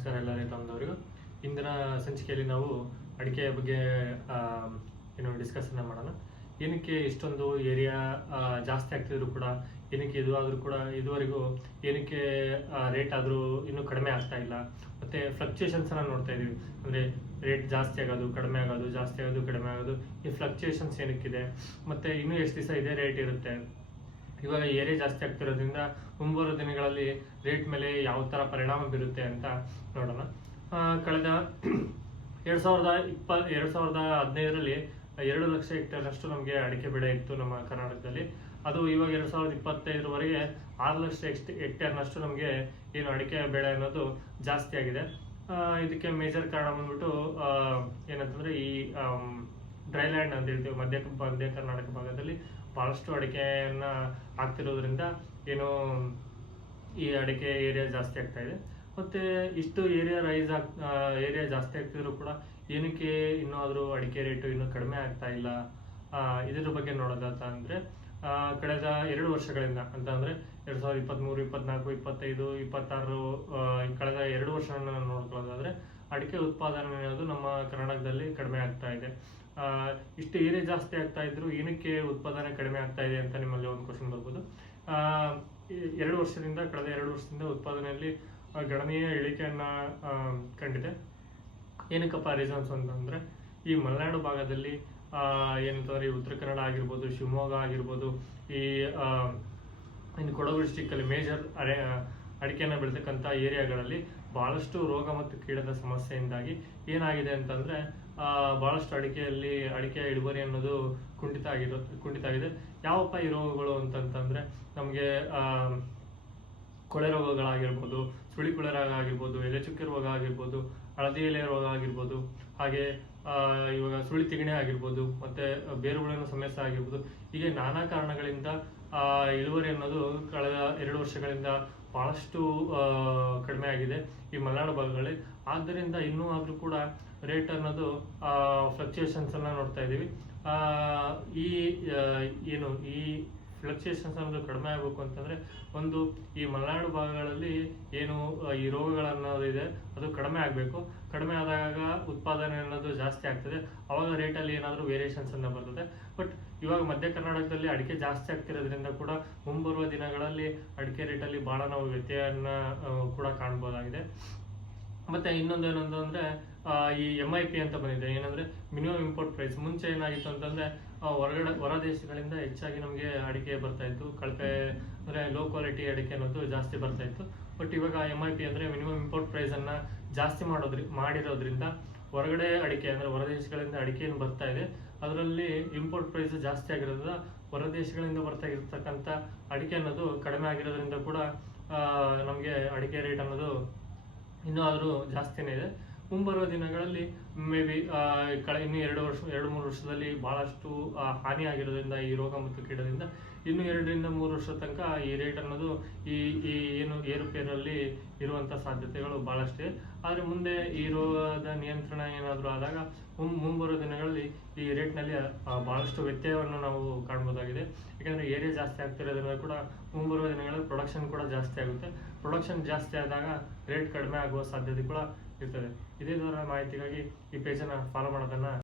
ನಮಸ್ಕಾರ ಎಲ್ಲ ರೈತ ಬಂದವರಿಗೂ ಇಂದಿನ ಸಂಚಿಕೆಯಲ್ಲಿ ನಾವು ಅಡಿಕೆಯ ಬಗ್ಗೆ ಏನು ಡಿಸ್ಕಸನ್ನ ಮಾಡೋಣ. ಏನಕ್ಕೆ ಇಷ್ಟೊಂದು ಏರಿಯಾ ಜಾಸ್ತಿ ಆಗ್ತಿದ್ರು ಕೂಡ, ಏನಕ್ಕೆ ಇದು ಆದರೂ ಕೂಡ ಇದುವರೆಗೂ ಏನಕ್ಕೆ ರೇಟ್ ಆದರೂ ಇನ್ನೂ ಕಡಿಮೆ ಆಗ್ತಾ ಇಲ್ಲ. ಮತ್ತೆ ಫ್ಲಕ್ಚುಯೇಷನ್ಸ್ ಅನ್ನ ನೋಡ್ತಾ ಇದೀವಿ. ಅಂದ್ರೆ ರೇಟ್ ಜಾಸ್ತಿ ಆಗೋದು, ಕಡಿಮೆ ಆಗೋದು, ಜಾಸ್ತಿ ಆಗೋದು, ಕಡಿಮೆ ಆಗೋದು, ಈ ಫ್ಲಕ್ಚುಯೇಷನ್ಸ್ ಏನಕ್ಕಿದೆ? ಮತ್ತೆ ಇನ್ನೂ ಎಷ್ಟು ದಿವಸ ಇದೆ ರೇಟ್ ಇರುತ್ತೆ? ಇವಾಗ ಏರಿಯಾ ಜಾಸ್ತಿ ಆಗ್ತಿರೋದ್ರಿಂದ ಮುಂಬರುವ ದಿನಗಳಲ್ಲಿ ರೇಟ್ ಮೇಲೆ ಯಾವ ತರ ಪರಿಣಾಮ ಬೀರುತ್ತೆ ಅಂತ ನೋಡೋಣ. ಕಳೆದ ಎರಡು ಸಾವಿರದ ಇಪ್ಪ ಎರಡು ಸಾವಿರದ ಹದಿನೈದರಲ್ಲಿ ಎರಡು ಲಕ್ಷ ಹೆಕ್ಟೇರ್ನಷ್ಟು ನಮಗೆ ಅಡಿಕೆ ಬೆಳೆ ಇತ್ತು ನಮ್ಮ ಕರ್ನಾಟಕದಲ್ಲಿ. ಅದು ಇವಾಗ ಎರಡು ಸಾವಿರದ ಇಪ್ಪತ್ತೈದರವರೆಗೆ ಆರು ಲಕ್ಷ ಎಕ್ಸ್ಟ್ ಹೆಕ್ಟೇರ್ನಷ್ಟು ನಮಗೆ ಏನು ಅಡಿಕೆ ಬೆಳೆ ಅನ್ನೋದು ಜಾಸ್ತಿ ಆಗಿದೆ. ಇದಕ್ಕೆ ಮೇಜರ್ ಕಾರಣ ಬಂದ್ಬಿಟ್ಟು ಏನಂತಂದ್ರೆ ಈ ಡ್ರೈ ಲ್ಯಾಂಡ್ ಅಂತ ಹೇಳ್ತೀವಿ, ಮಧ್ಯ ಮಧ್ಯ ಕರ್ನಾಟಕ ಭಾಗದಲ್ಲಿ ಭಾಳಷ್ಟು ಅಡಿಕೆಯನ್ನು ಹಾಕ್ತಿರೋದ್ರಿಂದ ಏನು ಈ ಅಡಿಕೆ ಏರಿಯಾ ಜಾಸ್ತಿ ಆಗ್ತಾ ಇದೆ. ಮತ್ತೆ ಇಷ್ಟು ಏರಿಯಾ ರೈಸ್ ಆಗ್ ಏರಿಯಾ ಜಾಸ್ತಿ ಆಗ್ತಿದ್ರು ಕೂಡ ಏನಕ್ಕೆ ಇನ್ನೂ ಆದರೂ ಅಡಿಕೆ ರೇಟು ಇನ್ನೂ ಕಡಿಮೆ ಆಗ್ತಾ ಇಲ್ಲ? ಇದರ ಬಗ್ಗೆ ನೋಡೋದಂತ ಅಂದರೆ ಕಳೆದ ಎರಡು ವರ್ಷಗಳಿಂದ ಅಂತ ಅಂದ್ರೆ ಎರಡ್ ಸಾವಿರದ ಇಪ್ಪತ್ತ್ಮೂರು ಇಪ್ಪತ್ನಾಲ್ಕು, ಇಪ್ಪತ್ತೈದು, ಇಪ್ಪತ್ತಾರು ಕಳೆದ ಎರಡು ನಾವು ನೋಡ್ಕೊಳ್ಳೋದಾದ್ರೆ ಅಡಿಕೆ ಉತ್ಪಾದನೆ ಅನ್ನೋದು ನಮ್ಮ ಕರ್ನಾಟಕದಲ್ಲಿ ಕಡಿಮೆ ಆಗ್ತಾ ಇದೆ. ಇಷ್ಟು ಏರಿಯಾ ಜಾಸ್ತಿ ಆಗ್ತಾ ಇದ್ರು ಏನಕ್ಕೆ ಉತ್ಪಾದನೆ ಕಡಿಮೆ ಆಗ್ತಾ ಇದೆ ಅಂತ ನಿಮ್ಮಲ್ಲಿ ಒಂದು ಕ್ವಶನ್ ಬರ್ಬೋದು. ಎರಡು ವರ್ಷದಿಂದ, ಕಳೆದ ಎರಡು ವರ್ಷದಿಂದ ಉತ್ಪಾದನೆಯಲ್ಲಿ ಗಣನೀಯ ಇಳಿಕೆಯನ್ನು ಕಂಡಿದೆ. ಏನಕ್ಕಪ್ಪ ರೀಸನ್ಸ್ ಅಂತಂದ್ರೆ ಈ ಮಲೆನಾಡು ಭಾಗದಲ್ಲಿ ಏನಂತಂದ್ರೆ ಈ ಉತ್ತರ ಕನ್ನಡ ಆಗಿರ್ಬೋದು, ಶಿವಮೊಗ್ಗ ಆಗಿರ್ಬೋದು, ಈ ಇನ್ನು ಕೊಡಗು ಡಿಸ್ಟಿಕ್ ಅಲ್ಲಿ ಮೇಜರ್ ಅರೆ ಅಡಿಕೆಯನ್ನು ಬೆಳೆತಕ್ಕಂಥ ಏರಿಯಾಗಳಲ್ಲಿ ಭಾಳಷ್ಟು ರೋಗ ಮತ್ತು ಕೀಡದ ಸಮಸ್ಯೆಯಿಂದಾಗಿ ಏನಾಗಿದೆ ಅಂತಂದರೆ ಭಾಳಷ್ಟು ಅಡಿಕೆಯಲ್ಲಿ ಅಡಿಕೆ ಇಳುವರಿ ಅನ್ನೋದು ಕುಂಠಿತ ಆಗಿರೋ, ಕುಂಠಿತ ಆಗಿದೆ. ಯಾವಪ್ಪ ಈ ರೋಗಗಳು ಅಂತಂತಂದರೆ, ನಮಗೆ ಕೊಳೆ ರೋಗಗಳಾಗಿರ್ಬೋದು, ಸುಳಿ ಕೊಳೆ ರೋಗ ಆಗಿರ್ಬೋದು, ಎಲೆ ಚುಕ್ಕೆ ರೋಗ ಆಗಿರ್ಬೋದು, ಹಳದಿ ಎಲೆ ರೋಗ ಆಗಿರ್ಬೋದು, ಹಾಗೆ ಇವಾಗ ಸುಳಿ ತಿಗಣೆ ಆಗಿರ್ಬೋದು, ಮತ್ತು ಬೇರುಗಳಿನ ಸಮಸ್ಯೆ ಆಗಿರ್ಬೋದು, ಹೀಗೆ ನಾನಾ ಕಾರಣಗಳಿಂದ ಇಳುವರಿ ಅನ್ನೋದು ಕಳೆದ ಎರಡು ವರ್ಷಗಳಿಂದ ಬಹಳಷ್ಟು ಕಡಿಮೆ ಆಗಿದೆ ಈ ಮಲೆನಾಡು ಭಾಗಗಳಲ್ಲಿ. ಆದ್ದರಿಂದ ಇನ್ನೂ ಆದರೂ ಕೂಡ ರೇಟ್ ಅನ್ನೋದು ಫ್ಲಕ್ಚುಯೇಷನ್ಸ್ ಅನ್ನ ನೋಡ್ತಾ ಇದ್ದೀವಿ. ಆ, ಈ ಏನು ಈ ಫ್ಲಕ್ಚುಯೇಷನ್ಸ್ ಅನ್ನೋದು ಕಡಿಮೆ ಆಗಬೇಕು ಅಂತಂದರೆ ಒಂದು ಈ ಮಲೆನಾಡು ಭಾಗಗಳಲ್ಲಿ ಏನು ಈ ರೋಗಗಳನ್ನೋದು ಇದೆ, ಅದು ಕಡಿಮೆ ಆಗಬೇಕು. ಕಡಿಮೆ ಆದಾಗ ಉತ್ಪಾದನೆ ಅನ್ನೋದು ಜಾಸ್ತಿ ಆಗ್ತದೆ. ಆವಾಗ ರೇಟಲ್ಲಿ ಏನಾದರೂ ವೇರಿಯೇಷನ್ಸ್ ಅನ್ನ ಬರ್ತದೆ. ಬಟ್ ಇವಾಗ ಮಧ್ಯ ಕರ್ನಾಟಕದಲ್ಲಿ ಅಡಿಕೆ ಜಾಸ್ತಿ ಆಗ್ತಿರೋದ್ರಿಂದ ಕೂಡ ಮುಂಬರುವ ದಿನಗಳಲ್ಲಿ ಅಡಿಕೆ ರೇಟಲ್ಲಿ ಭಾಳ ನಾವು ವ್ಯತ್ಯಯನ್ನ ಕೂಡ ಕಾಣ್ಬೋದಾಗಿದೆ. ಮತ್ತೆ ಇನ್ನೊಂದು ಏನಂತಂದರೆ ಈ ಎಂ ಐ ಪಿ ಅಂತ ಬಂದಿದೆ. ಏನಂದ್ರೆ ಮಿನಿಮಮ್ ಇಂಪೋರ್ಟ್ ಪ್ರೈಸ್ ಮುಂಚೆ ಏನಾಗಿತ್ತು ಅಂತಂದ್ರೆ ಹೊರಗಡೆ, ಹೊರ ದೇಶಗಳಿಂದ ಹೆಚ್ಚಾಗಿ ನಮಗೆ ಅಡಿಕೆ ಬರ್ತಾ ಇತ್ತು. ಕಳಪೆ ಅಂದ್ರೆ ಲೋ ಕ್ವಾಲಿಟಿ ಅಡಿಕೆ ಅನ್ನೋದು ಜಾಸ್ತಿ ಬರ್ತಾ ಇತ್ತು. ಬಟ್ ಇವಾಗ ಎಂ ಐ ಪಿ ಅಂದ್ರೆ ಮಿನಿಮಮ್ ಇಂಪೋರ್ಟ್ ಪ್ರೈಸ್ ಅನ್ನ ಜಾಸ್ತಿ ಮಾಡೋದ್ರಿ, ಮಾಡಿರೋದ್ರಿಂದ ಹೊರಗಡೆ ಅಡಿಕೆ ಅಂದ್ರೆ ಹೊರ ದೇಶಗಳಿಂದ ಅಡಿಕೆ ಏನು ಬರ್ತಾ ಇದೆ. ಅದರಲ್ಲಿ ಇಂಪೋರ್ಟ್ ಪ್ರೈಸ್ ಜಾಸ್ತಿ ಆಗಿರೋದ್ರಿಂದ ಹೊರ ದೇಶಗಳಿಂದ ಬರ್ತಾ ಇರತಕ್ಕಂಥ ಅಡಿಕೆ ಅನ್ನೋದು ಕಡಿಮೆ ಆಗಿರೋದ್ರಿಂದ ಕೂಡ ನಮಗೆ ಅಡಿಕೆ ರೇಟ್ ಅನ್ನೋದು ಇನ್ನೂ ಆದರೂ ಜಾಸ್ತಿನೇ ಇದೆ. ಮುಂಬರುವ ದಿನಗಳಲ್ಲಿ ಮೇ ಬಿ ಕಳೆ ಇನ್ನು ಎರಡು ವರ್ಷ ಎರಡು ಮೂರು ವರ್ಷದಲ್ಲಿ ಬಹಳಷ್ಟು ಆ, ಹಾನಿ ಆಗಿರೋದ್ರಿಂದ ಈ ರೋಗ ಮತ್ತು ಕೀಟದಿಂದ ಇನ್ನು ಎರಡರಿಂದ ಮೂರು ವರ್ಷ ತನಕ ಈ ರೇಟ್ ಅನ್ನೋದು ಈ ಈ ಏನು ಏರುಪೇರಲ್ಲಿ ಇರುವಂಥ ಸಾಧ್ಯತೆಗಳು ಬಹಳಷ್ಟಿದೆ ಆದರೆ ಮುಂದೆ ಈ ರೋಗದ ನಿಯಂತ್ರಣ ಏನಾದರೂ ಆದಾಗ ಮುಂಬರುವ ದಿನಗಳಲ್ಲಿ ಈ ರೇಟ್ನಲ್ಲಿ ಭಾಳಷ್ಟು ವ್ಯತ್ಯಯವನ್ನು ನಾವು ಕಾಣ್ಬೋದಾಗಿದೆ. ಯಾಕೆಂದರೆ ಏರಿಯಾ ಜಾಸ್ತಿ ಆಗ್ತಿರೋದ್ರಿಂದ ಕೂಡ ಮುಂಬರುವ ದಿನಗಳಲ್ಲಿ ಪ್ರೊಡಕ್ಷನ್ ಕೂಡ ಜಾಸ್ತಿ ಆಗುತ್ತೆ. ಪ್ರೊಡಕ್ಷನ್ ಜಾಸ್ತಿ ಆದಾಗ ರೇಟ್ ಕಡಿಮೆ ಆಗುವ ಸಾಧ್ಯತೆ ಕೂಡ ಇರ್ತದೆ. ಇದೇ ಥರ ಮಾಹಿತಿಗಾಗಿ ಈ ಪೇಜನ್ನು ಫಾಲೋ ಮಾಡೋದನ್ನ